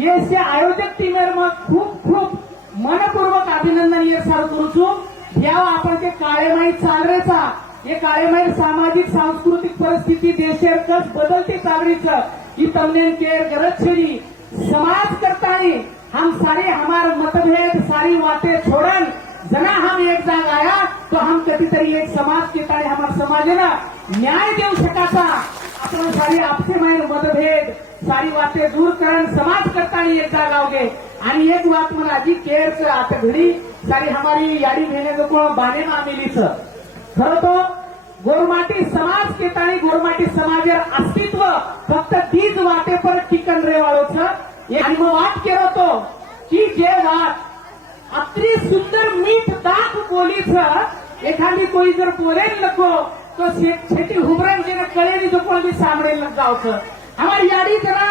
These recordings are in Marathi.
एसचे आयोजक टीमेर मग खूप खूप मनपूर्वक अभिनंदन ये सार करूचू घ्यावं आपण ते काळेमाई चालरेचा हे काळेमाई सामाजिक सांस्कृतिक परिस्थिती देशेर कस बदलती चालरीच ही तमने केर गरज छेरी समाज करतानी हम सारे हमार मतभेद सारी वाते छोड़न. जना हम एक जाग आया तो हम कधीतरी एक समाज के तारे हमार समाजाला न्याय देऊ शकाचा. आपण सारी आपसे माहीर मतभेद सारी बातें दूर करण समाज करता एक जाग आवगे आणि एक बात म्हणा जी केअर आता घडी सारी हमारी याडी भेने को बाने में आमेलीच खरं तो गोरमाटी समाज के ताणी गोरमाटी समाजेर अस्तित्व फक्त तीच वाटे पर टिकन रेवाळोच आणि मग वाट केलो तो की जे वाट अत्री सुंदर मीठ दाख बोलीच एखादी कोई जर बोलेल नको तो छेटी शेती हुबरण जेना कलेरी जो कोण बी सामडेल गावचं हमारी याडी जरा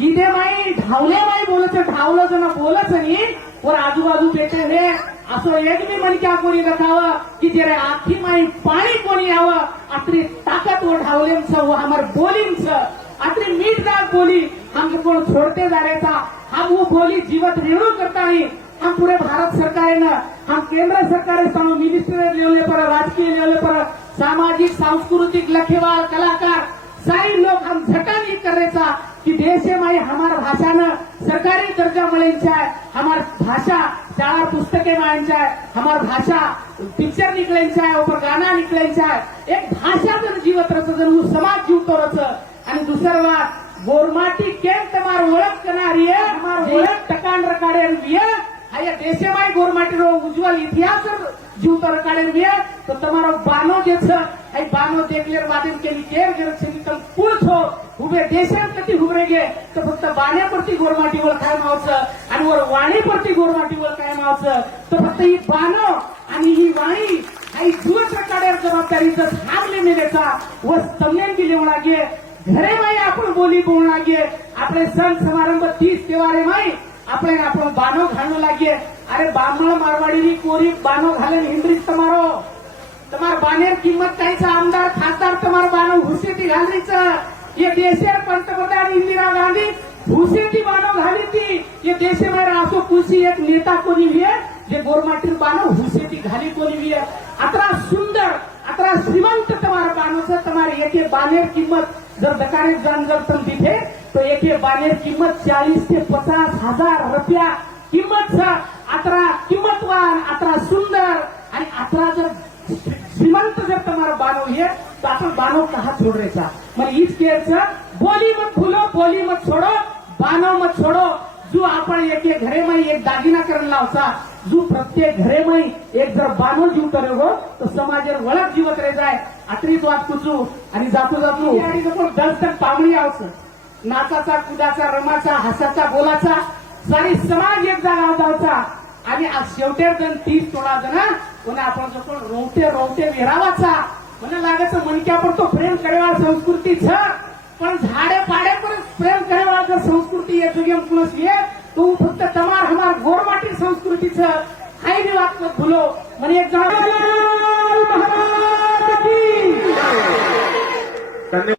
गिदे माई ढावले माई बोलत ढावलं जना बोलच नाही वर आजूबाजू बेटे हे असं एक बी मणक्या कोणी रखावं की जरा आखी माई पाणी कोणी यावं आपली ताकद व ढावलेंच व हमार बोलींच आपली मीठदार बोली हम कोण छोड़ते जाण्याचा हम वो बोली जीवत रेणू करता नहीं हम पूरे भारत सरकार न हम केंद्र सरकार सांगू मिनिस्टर लेवल पर राजकीय लेवल पर सामाजिक सांस्कृतिक लखेवाल कलाकार सारे लोग हम झटानी करेचा कि देश में हमारा भाषा न सरकारी दर्जा मिळेल है हमार भाषा चार पुस्तके मान है हमार भाषा पिक्चर निकले चाहे ऊपर गाना निकले चाहे एक भाषा जर जीवत रच जर समाज जीवतो रच आणि दुसरं વાત गोरमाटी केंद्र તમારો ઇતિહાસ જીવતર કાઢેલ બે તો તમારો બાનો જે છે એ બાનો દેખલેર વાદન કેલી ગેરગેર છે તમે કુલ છો ઉભે દેશે કતી ઉભરે ગે તો ફક્ત બાને પરથી ગોરમાટી ઓળખાયમાં આવશે आणि वर वाणी परती गोरमाटी ओळखायला આવશે તો ફક્ત ही बानो आणि ही वाणी आई दिवस काढेल जबाबदारीचं भाग लेमेलेचा व संमेलन की लेवू लागे ઘરે ભાઈ आपण બોલી બોલ લાગીએ આપણે સણ સમારંભ ત્રીસ તહેવારે ભાઈ આપણે આપણો બાનો ખાણો લાગીએ अरे बामळ मारवाडीनी कोरी बाण घालून हिंद्रीत मारो तुम्हार बानेर किंमत त्यांचा आमदार खासदार तुम्हार बाण हुसेती घालीच हे देशेर पंतप्रधान इंदिरा गांधी हुसेती बाण घाली ती. हे देशे बाहेर असो कुशी एक नेता कोणी विय जे गोरमाटीर बाण हुसेती घाली कोणी विय अत्रा सुंदर अत्रा श्रीमंत तुम्हार बाणच तुम्हाला एके बानेर किंमत. जर बेकारे जण जर तिथे तर एके बानेर किंमत चाळीस ते पचास हजार रुपया किंमत अतरा किंमतवान अतरा सुंदर. आणि अतरा जर श्रीमंत जर तुम्हाला बानव ये तर आपण बानव कहा छोड रेचा मग हीच केअरचं बोली मत फुलो बोली मत सोडो बानव मत सोडो. जो आपण एक एक घरेमाई एक दागिना करून लावचा जो प्रत्येक घरेमाई एक जर बानव जीव करे हो तर समाजावर वळख जीवत रे जाय आत्रीच वाट कुचू आणि जातो जातो दस तक पावणी आवस नाचाचा कुदाचा रमाचा हसाचा बोलाचा सारी समाज एक जागा जायचा आणि आज शेवटे जण तीस सोळा जण कोणा आपण जो पण रोवते रोवटे विरावाचा. म्हणा लागायचं मनक्या पडतो प्रेम करेवा संस्कृती छ. पण झाडे पाडे पण प्रेम करेवा जर संस्कृती येत गेम कुणस ये तू फक्त तमार हमार गोरमाटी संस्कृती छ. काही मी वाटत भुलो म्हणे एक जण